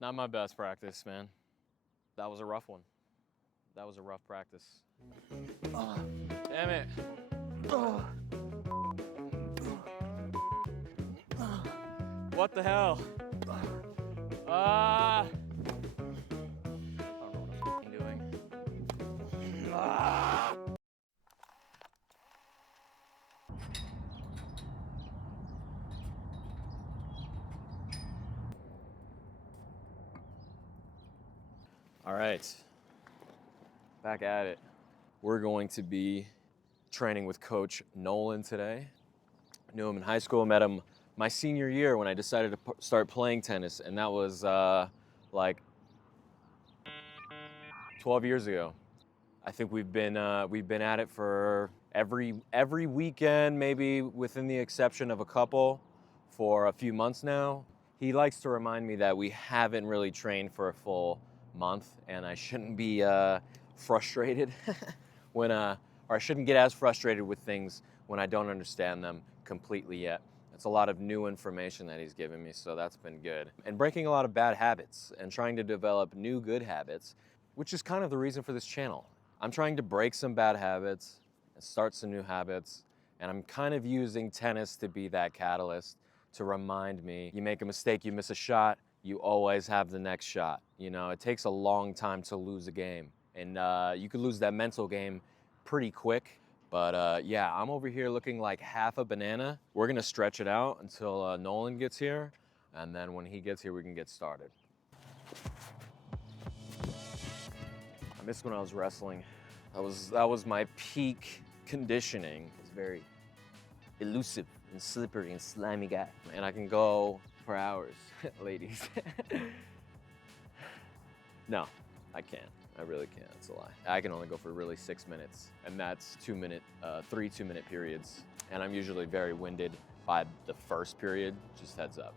Not my best practice, man. That was a rough one. That was a rough practice. Damn it. What the hell? I don't know what I'm doing. All right, back at it. We're going to be training with Coach Nolan today. I knew him in high school, met him my senior year when I decided to start playing tennis, and that was like 12 years ago. I think we've been at it for every weekend, maybe within the exception of a couple, for a few months now. He likes to remind me that we haven't really trained for a full month, and I shouldn't be frustrated when or I shouldn't get as frustrated with things when I don't understand them completely yet. It's a lot of new information that he's given me, so that's been good. And breaking a lot of bad habits and trying to develop new good habits, which is kind of the reason for this channel. I'm trying to break some bad habits and start some new habits, and I'm kind of using tennis to be that catalyst to remind me, you make a mistake, you miss a shot, you always have the next shot. You know, it takes a long time to lose a game, and you could lose that mental game pretty quick. But yeah, I'm over here looking like half a banana. We're gonna stretch it out until Nolan gets here, and then when he gets here, we can get started. I missed when I was wrestling. That was my peak conditioning. It's very elusive and slippery and slimy guy. And I can go for hours, ladies. No, I can't. I really can't. It's a lie. I can only go for really 6 minutes, and that's 3 2-minute periods. And I'm usually very winded by the first period, just heads up.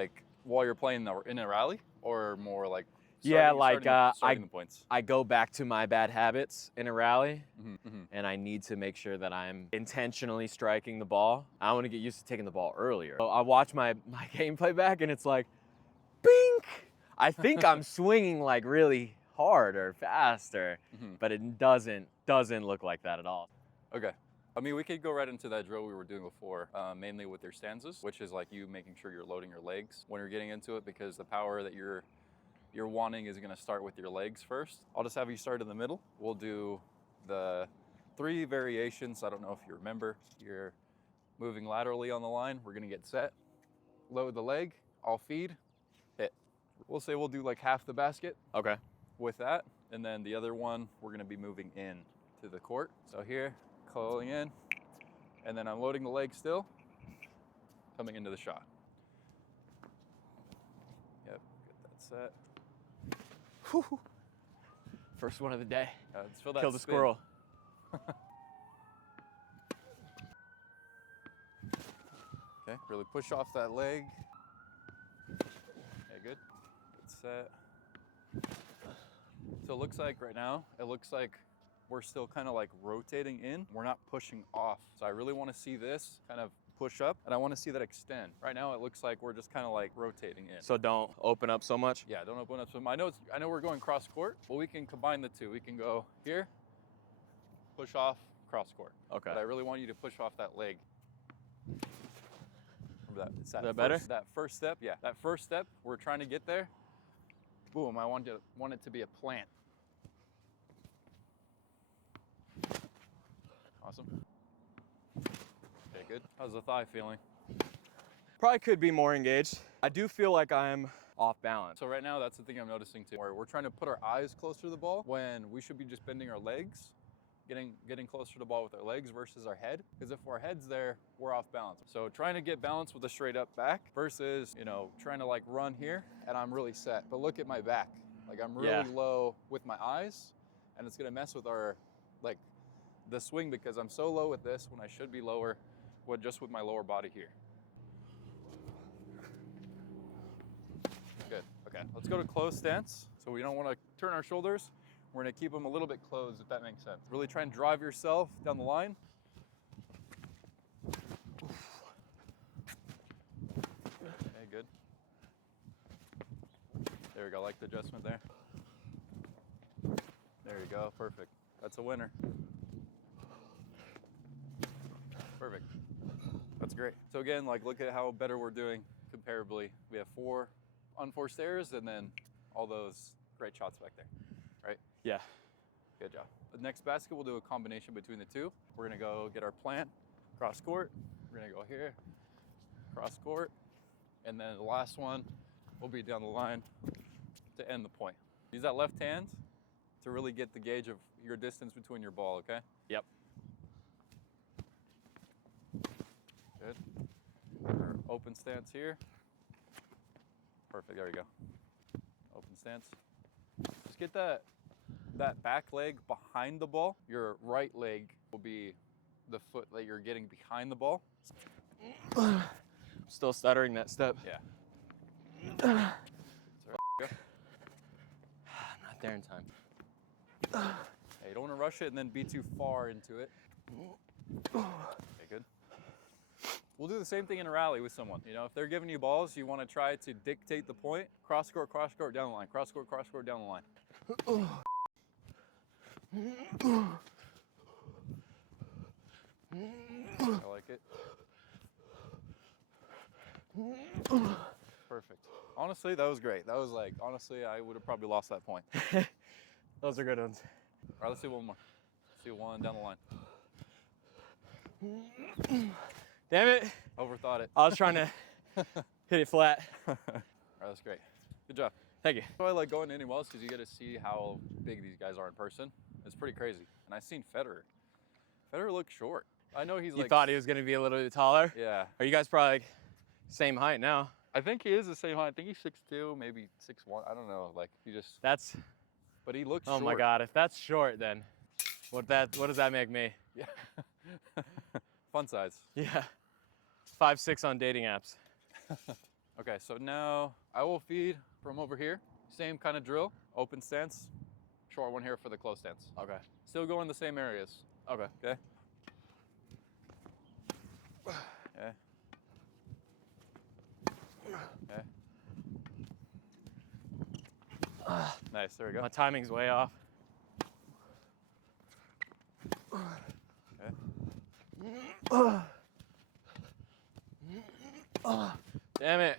Like while you're playing in a rally, or more like Starting the points. I go back to my bad habits in a rally, Mm-hmm. and I need to make sure that I'm intentionally striking the ball. I want to get used to taking the ball earlier. So I watch my gameplay back, and it's like, bink! I think I'm swinging like really hard or fast, but it doesn't look like that at all. Okay. I mean, we could go right into that drill we were doing before, mainly with your stanzas, which is like you making sure you're loading your legs when you're getting into it, because the power that you're wanting is going to start with your legs first. I'll just have you start in the middle. We'll do the 3 variations. I don't know if you remember. You're moving laterally on the line. We're going to get set, load the leg, I'll feed, hit. We'll say we'll do like half the basket. Okay. With that, and then the other one, we're going to be moving in to the court. So here, calling in, and then I'm loading the leg still, coming into the shot. Yep, get that set. Whew. First one of the day. Let's feel that Kill the spin. squirrel. Okay, really push off that leg. Okay, good. Good set. So it looks like right now, we're still kind of like rotating in. We're not pushing off. So I really want to see this kind of push up, and I want to see that extend. Right now it looks like we're just kind of like rotating in. So don't open up so much? Yeah, don't open up so much. I know we're going cross court, but we can combine the two. We can go here, push off, cross court. Okay. But I really want you to push off that leg. Remember that? Is that better? That first step, yeah. That first step, we're trying to get there. Boom, I want it to be a plant. Awesome. Okay, good. How's the thigh feeling? Probably could be more engaged. I do feel like I'm off balance. So right now, that's the thing I'm noticing too, where we're trying to put our eyes closer to the ball when we should be just bending our legs, getting closer to the ball with our legs versus our head. Because if our head's there, we're off balance. So trying to get balance with a straight up back versus, trying to like run here and I'm really set. But look at my back. Like I'm really low with my eyes, and it's gonna mess with the swing, because I'm so low with this when I should be lower with my lower body here. Good. Okay, let's go to closed stance. So we don't want to turn our shoulders. We're going to keep them a little bit closed, if that makes sense. Really try and drive yourself down the line. Okay, good. There we go, like the adjustment there. There you go, perfect. That's a winner. Perfect. That's great. So again, like look at how better we're doing comparably. We have 4 unforced errors and then all those great shots back there, right? Yeah. Good job. The next basket, we'll do a combination between the two. We're gonna go get our plant, cross court. We're gonna go here, cross court. And then the last one will be down the line to end the point. Use that left hand to really get the gauge of your distance between your ball, okay? Yep. Good. Our open stance here. Perfect, there you go. Open stance. Just get that back leg behind the ball. Your right leg will be the foot that you're getting behind the ball. Still stuttering that step. Yeah. Go. Not there in time. Hey, you don't want to rush it and then be too far into it. Okay, good. We'll do the same thing in a rally with someone. You know, if they're giving you balls, you want to try to dictate the point. Cross court, down the line. Cross court, down the line. I like it. Perfect. Honestly, that was great. That was like, honestly, I would have probably lost that point. Those are good ones. All right, let's do one more. Let's do one down the line. Damn it. Overthought it. I was trying to hit it flat. All right, that's great. Good job. Thank you. So I like going to Indian Wells because you get to see how big these guys are in person. It's pretty crazy. And I've seen Federer. Federer looks short. I know he's You like... thought he was going to be a little bit taller? Yeah. Are you guys probably like same height now? I think he is the same height. I think he's 6'2", maybe 6'1". I don't know. Like, he just... That's... But he looks Oh short. my God. If that's short, then what does that make me? Yeah. Fun size. Yeah. 5'6" on dating apps. Okay, so now I will feed from over here. Same kind of drill. Open stance. Short one here for the close stance. Okay. Still go in the same areas. Okay. Okay. Okay. Okay. Nice, there we go. My timing's way off. Okay. Damn it.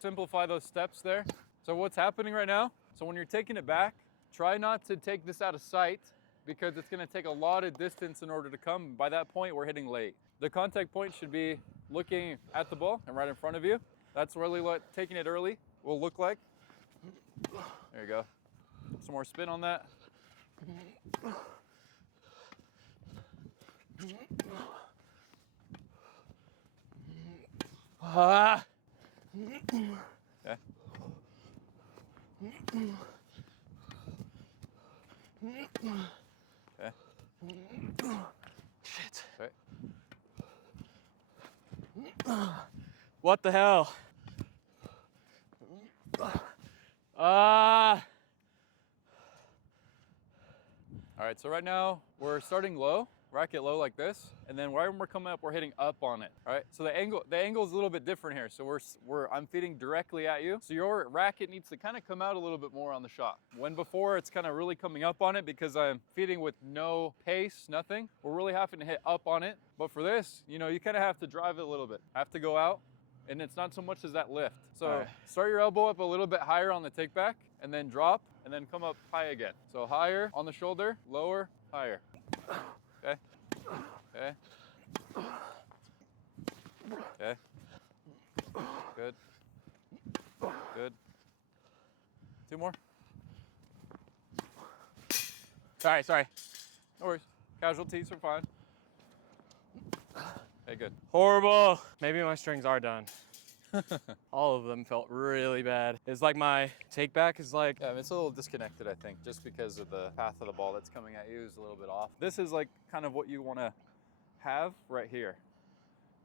Simplify those steps there. So what's happening right now? So when you're taking it back, try not to take this out of sight because it's gonna take a lot of distance in order to come. By that point, we're hitting late. The contact point should be looking at the ball and right in front of you. That's really what taking it early will look like. There you go. Some more spin on that. Ah. Okay. Okay. Shit. Okay. What the hell? Ah. All right, so right now we're starting low, racket low like this, and then right when we're coming up, we're hitting up on it. All right, so the angle is a little bit different here. So I'm feeding directly at you. So your racket needs to kind of come out a little bit more on the shot. When before it's kind of really coming up on it because I'm feeding with no pace, nothing. We're really having to hit up on it. But for this, you know, you kind of have to drive it a little bit. Have to go out, and it's not so much as that lift. So start your elbow up a little bit higher on the take back, and then drop, and then come up high again. So higher on the shoulder, lower, higher. Okay. Okay. Okay. Good. Good. 2 more. Sorry. No worries. Casualties are fine. Okay, good. Horrible. Maybe my strings are done. All of them felt really bad. It's like my take back is like... Yeah, it's a little disconnected, I think, just because of the path of the ball that's coming at you is a little bit off. This is like kind of what you want to have right here.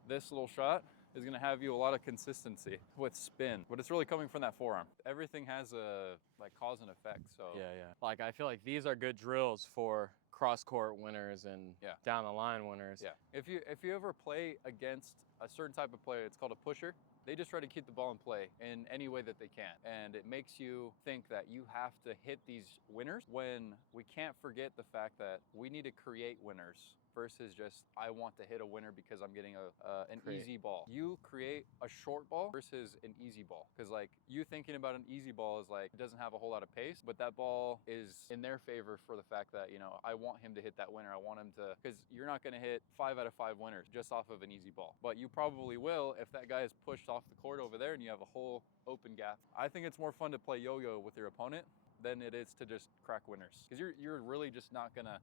This little shot is gonna have you a lot of consistency with spin, but it's really coming from that forearm. Everything has a like cause and effect. So Yeah. Like I feel like these are good drills for cross-court winners and down the line winners. yeah. If you ever play against a certain type of player, it's called a pusher. They just try to keep the ball in play in any way that they can. And it makes you think that you have to hit these winners when we can't forget the fact that we need to create winners versus just, I want to hit a winner because I'm getting an easy ball. You create a short ball versus an easy ball. Because like you thinking about an easy ball is like, it doesn't have a whole lot of pace, but that ball is in their favor for the fact that, you know, I want him to hit that winner. I want him to, because you're not gonna hit 5 out of 5 winners just off of an easy ball. But you probably will if that guy is pushed off the court over there and you have a whole open gap. I think it's more fun to play yo-yo with your opponent than it is to just crack winners. Because you're really just not gonna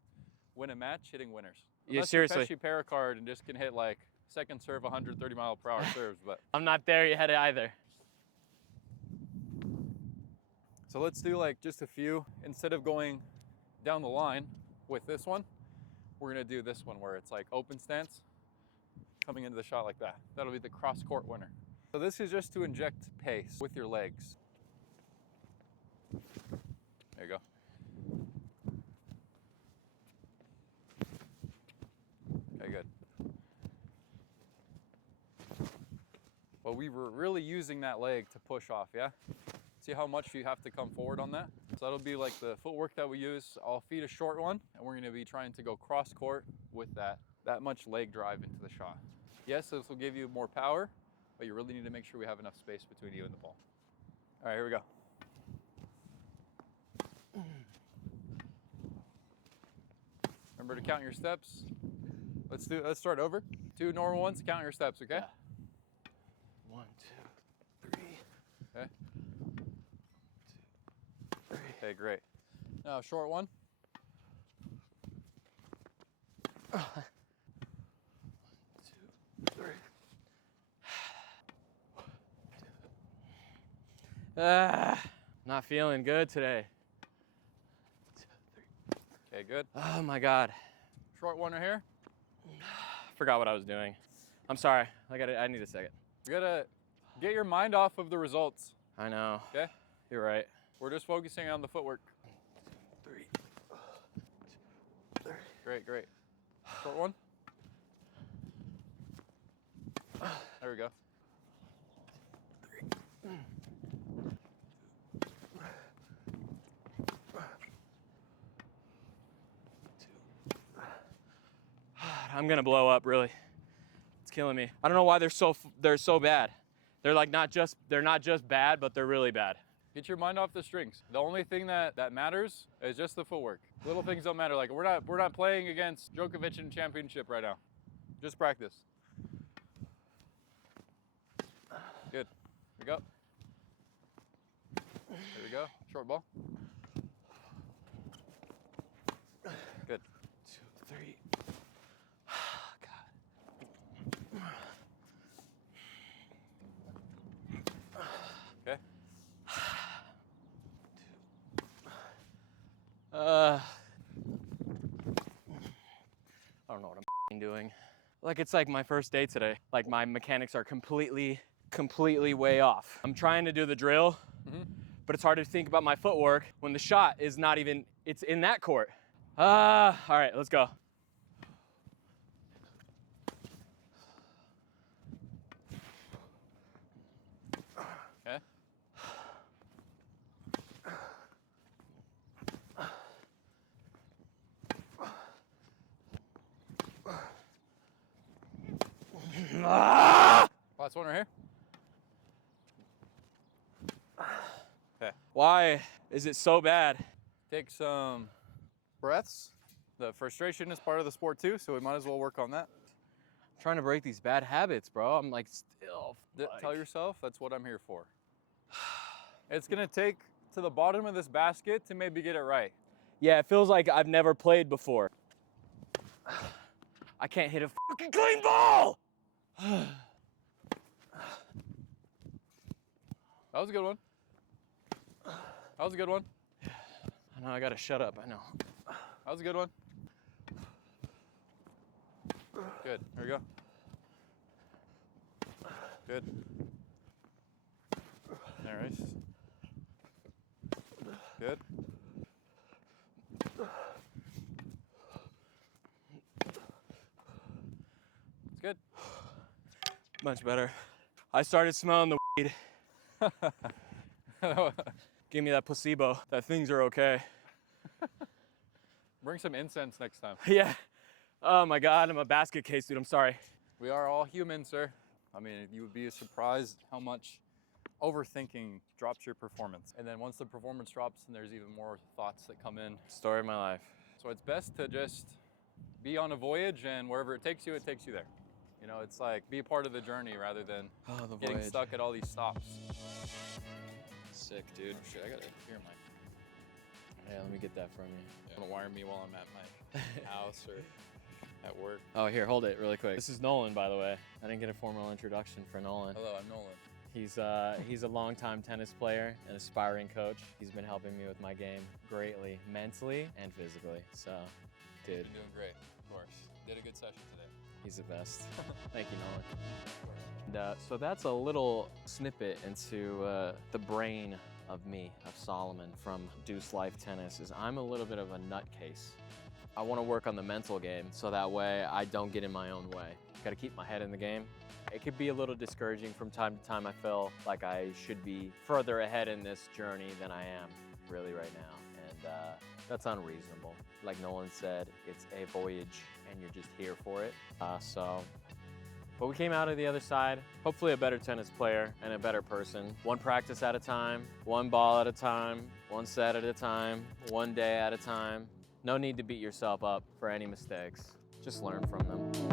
win a match hitting winners. Unless seriously. you're Pesci Pericard and just can hit like second serve 130 mile per hour serves, but. I'm not there yet either. So let's do like just a few. Instead of going down the line with this one, we're gonna do this one where it's like open stance, coming into the shot like that. That'll be the cross court winner. So this is just to inject pace with your legs. There you go. Okay, good. But we were really using that leg to push off, yeah? See how much you have to come forward on that? So that'll be like the footwork that we use. I'll feed a short one, and we're gonna be trying to go cross court with that much leg drive into the shot. Yes, this will give you more power, but you really need to make sure we have enough space between you and the ball. All right, here we go. Remember to count your steps. Let's start over. 2 normal ones, count your steps, okay? Yeah. 1, 2, 3. Okay. 2, 3. Okay, great. Now, short one. 1, 2, 3. Not feeling good today. 2, 3. Okay, good. Oh my God. Short one right here. Forgot what I was doing. I'm sorry. I need a second. You gotta get your mind off of the results. I know. Okay? You're right. We're just focusing on the footwork. 1, 2, 3. Great, great. Short one. There we go. 3. I'm gonna blow up, really. It's killing me. I don't know why they're so bad. They're like they're not just bad, but they're really bad. Get your mind off the strings. The only thing that matters is just the footwork. Little things don't matter. Like we're not playing against Djokovic in championship right now. Just practice. Good. Here we go. There we go. Short ball. Good. 2, 3. Okay. I don't know what I'm doing. Like it's like my first day today. Like my mechanics are completely way off. I'm trying to do the drill, but it's hard to think about my footwork when the shot is not even, it's in that court. All right, let's go. Okay. Last one right here. Okay. Why is it so bad? Take some breaths. The frustration is part of the sport too, so we might as well work on that. I'm trying to break these bad habits, bro. I'm like still. Tell yourself that's what I'm here for. It's gonna take to the bottom of this basket to maybe get it right. Yeah, it feels like I've never played before. I can't hit a fucking clean ball! That was a good one. That was a good one. I know, I gotta shut up, I know. That was a good one. Good, there we go. Good. All right. Good. It's good. Much better. I started smelling the weed. Give me that placebo that things are okay. Bring some incense next time. Yeah. Oh my God, I'm a basket case, dude. I'm sorry. We are all human, sir. I mean, you would be surprised how much overthinking drops your performance. And then once the performance drops, then there's even more thoughts that come in. Story of my life. So it's best to just be on a voyage, and wherever it takes you there. You know, it's like be a part of the journey rather than The getting voyage. stuck at all these stops. Sick, dude. Oh shit, I gotta hear my. Yeah, let me get that from you. You want to wire me while I'm at my house or at work? Oh, here, hold it really quick. This is Nolan, by the way. I didn't get a formal introduction for Nolan. Hello, I'm Nolan. He's a longtime tennis player and aspiring coach. He's been helping me with my game greatly, mentally and physically. So, dude, You're doing great, of course. Did a good session today. he's the best. Thank you, Nolan. And, so that's a little snippet into the brain of me, of Solomon from Deuce Life Tennis. Is I'm a little bit of a nutcase. I want to work on the mental game so that way I don't get in my own way. Got to keep my head in the game. It could be a little discouraging from time to time. I feel like I should be further ahead in this journey than I am really right now. And that's unreasonable. Like Nolan said, it's a voyage and you're just here for it. But we came out of the other side, hopefully a better tennis player and a better person. One practice at a time, one ball at a time, one set at a time, one day at a time. No need to beat yourself up for any mistakes. Just learn from them.